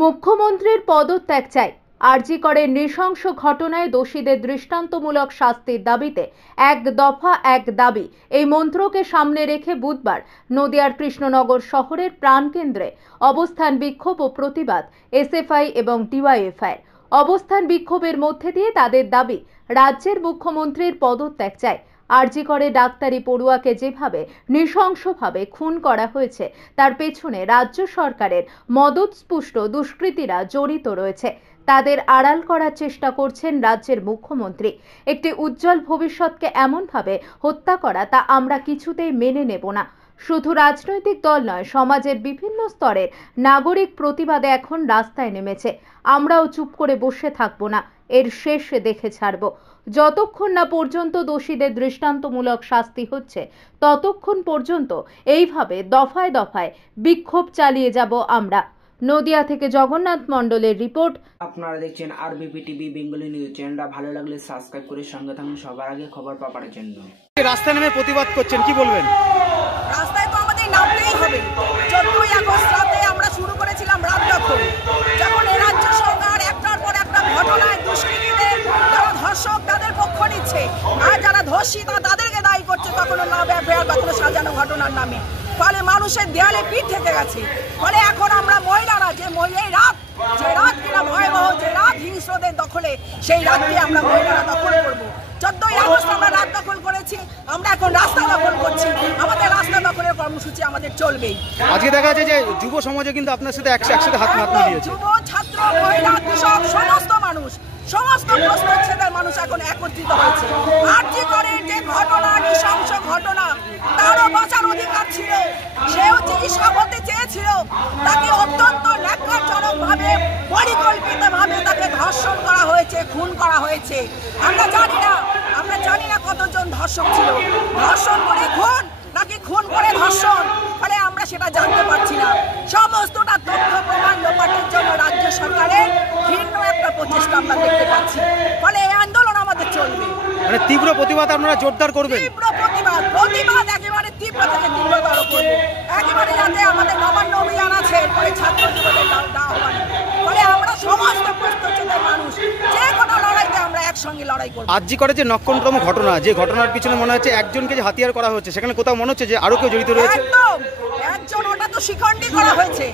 মুখ্যমন্ত্রীর পদত্যাগ চাই। আরজি করে নৃশংস ঘটনায় দোষীদের দৃষ্টান্তমূলক শাস্তির দাবিতে এক দফা এক দাবি এই মন্ত্রকে সামনে রেখে বুধবার নদিয়ার কৃষ্ণনগর শহরের প্রাণকেন্দ্রে অবস্থান বিক্ষোভ ও প্রতিবাদ এসএফআই এবং ডিওয়াইএফআই। অবস্থান বিক্ষোভের মধ্যে দিয়ে তাদের দাবি রাজ্যের মুখ্যমন্ত্রীর পদত্যাগ চাই। আরজি করে ডাক্তারি পড়ুয়াকে যেভাবে নৃশংসভাবে খুন করা হয়েছে তার পেছনে রাজ্য সরকারের মদতপুষ্ট দুষ্কৃতীরা জড়িত রয়েছে। তাদের আড়াল করার চেষ্টা করছেন রাজ্যের মুখ্যমন্ত্রী। একটি উজ্জ্বল ভবিষ্যৎকে এমনভাবে হত্যা করা তা আমরা কিছুতেই মেনে নেব না। শুধু রাজনৈতিক দল নয়, সমাজের বিভিন্ন স্তরের নাগরিক প্রতিবাদে এখন রাস্তায় নেমেছে। আমরাও চুপ করে বসে থাকব না, এর শেষ দেখে ছাড়ব। যতক্ষণ না পর্যন্ত দোষীদের দৃষ্টান্তমূলক শাস্তি হচ্ছে ততক্ষণ পর্যন্ত এইভাবে দফায় দফায় বিক্ষোভ চালিয়ে যাব আমরা। নদিয়া থেকে জগন্নাথ মণ্ডলের রিপোর্ট। আপনারা দেখছেন আরবিপি টিভি বেঙ্গলি নিউজ চ্যানেলটা। ভালো লাগলে সাবস্ক্রাইব করে সঙ্গে থাকুন সবার আগে খবর পাওয়ার জন্য। রাস্তায় নেমে প্রতিবাদ করছেন, কি বলবেন? রাস্তায় তো আমাদের নামতেই হবে। 14ই আগস্ট রাতে আমরা শুরু করেছিলাম রাত দখল। যখন এই রাজ্য সরকার একটার পর একটা ঘটনায় দুষ্কৃতীদের যারা ধর্ষক তাদের পক্ষ নিচ্ছে, আর যারা ধর্ষিতা তাদেরকে দায়ী করছে, কখনো লাভ অ্যাফেয়ার বা কোনো সাজানো ঘটনার নামে, ফলে মানুষের দেয়ালে পিঠ থেকে গেছে। ফলে এখন আমরা মহিলারা যে রাত কিনা ভয়াবহ, যে রাত হিংস্রদের দখলে, সেই রাতকে আমরা মহিলারা দখল করবো। 14ই আগস্ট আমরা রাত দখল করেছি, আমরা এখন রাস্তা দখল করছি। আমাদের রাস্তা দখলের কর্মসূচি আমাদের চলবেই। আজকে দেখা যাচ্ছে যে যুব সমাজে কিন্তু আপনার সাথে একসাথে হাত মিলিয়েছে। যুব, ছাত্র, মহিলা, কৃষক, সমস্ত মানুষ, সমস্ত প্রশ্নচ্ছেদের মানুষ এখন একত্রিত হয়েছে। আরজি করে যে ঘটনা, নৃশংস ঘটনা, তারও বাঁচার অধিকার ছিল। সেও চিকিৎসা করতে চেয়েছিল, তাকে অত্যন্ত ন্যাক্কারজনকভাবে পরিকল্পিতভাবে তাকে ধর্ষণ করা হয়েছে, খুন করা হয়েছে। আমরা জানি না কতজন ধর্ষক ছিল, ধর্ষণ করে খুন নাকি খুন করে ধর্ষণ, ফলে আমরা সেটা জানতে পারছি না। সমস্তটা তথ্য প্রমাণ লোপাটের জন্য রাজ্য সরকারের ভিন্ন একটা প্রচেষ্টা আমরা দেখতে পাচ্ছি। ফলে এই আন্দোলন আমাদের চলবে। মানে তীব্র প্রতিবাদ আপনারা জোরদার করবেন? তীব্র প্রতিবাদ একেবারে তীব্র থেকে তীব্রতর করব। একেবারে যাতে আমাদের নবান্ন অভিযান আছে, ফলে ছাত্র যুবদের আহ্বান, ফলে আমরা সমস্ত প্রশ্নচ্ছেদের মানুষ যে কোনো লড়াইতে আমরা একসঙ্গে লড়াই করব। আরজি করে যে নক্ষত্রতম ঘটনা, যে ঘটনার পিছনে মনে হচ্ছে একজনকে যে হাতিয়ার করা হচ্ছে, সেখানে কোথাও মনে হচ্ছে যে আরো কেউ জড়িত রয়েছে? একদম, একজন, ওটা তো শিখণ্ডী করা হয়েছে।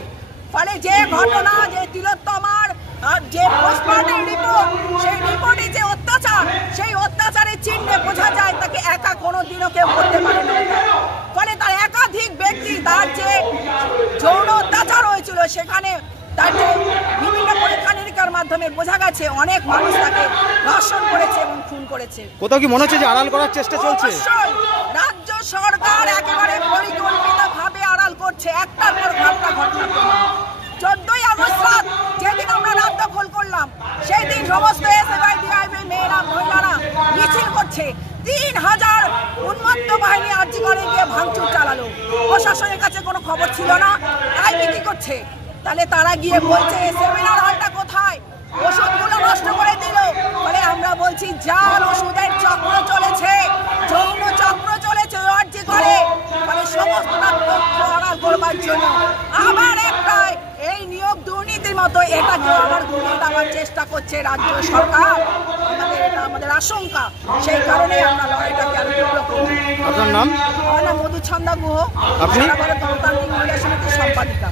ফলে যে ঘটনা, যে তিলোত্তমার আর যে পোস্টমর্টম রিপোর্ট, সেই রিপোর্টে যে অত্যাচার, সেই অত্যাচারের চিহ্নে বোঝা যায় তাকে একা কোনোদিনও কেউ করতে পারে না। ফলে তার একাধিক ব্যক্তি, তার যে যৌন অত্যাচার হয়েছিল সেখানে তার যে বিভিন্ন পরীক্ষা নিরীক্ষার মাধ্যমে বোঝা গেছে অনেক মানুষ তাকে ধর্ষণ করেছে এবং খুন করেছে। কোথাও কি মনে হচ্ছে যে আড়াল করার চেষ্টা চলছে? রাজ্য সরকার একেবারে পরিকল্পিতভাবে আড়াল করছে। একটার পর ঘটনা 14ই আগস্ট রাত যেদিন আমরা রাত দখল করলাম, সেই দিন সমস্ত এসএফআই ডিআইএফআই মেয়েরা, মহিলারা মিছিল করছে। 3000 উন্মত্ত বাহিনী আরজি করে গিয়ে ভাঙচুর চালালো। প্রশাসনের কাছে কোনো খবর ছিল না, আইবিটি করছে। তাহলে তারা গিয়ে বলছে সেমিনার হলটা কোথায়, ওষুধগুলো নষ্ট করে দিল। মানে আমরা বলছি জাল ওষুধের চক্র চলেছে, যৌন চক্র চলেছে আরজি করে। মানে সমস্ত তথ্য আড়াল করবার জন্য আবার একটাই এই নিয়োগ দুর্নীতির মতো এটাকেও আবার ঘুরিয়ে দেওয়ার চেষ্টা করছে রাজ্য সরকার। আমাদের আশঙ্কা, সেই কারণে আমরা লড়াইটাকে আরো তীব্র করব। আপনার নাম? আমার নাম মধুছন্দা গুহ, আপনি? গণতান্ত্রিক মহিলা সমিতির সম্পাদিকা।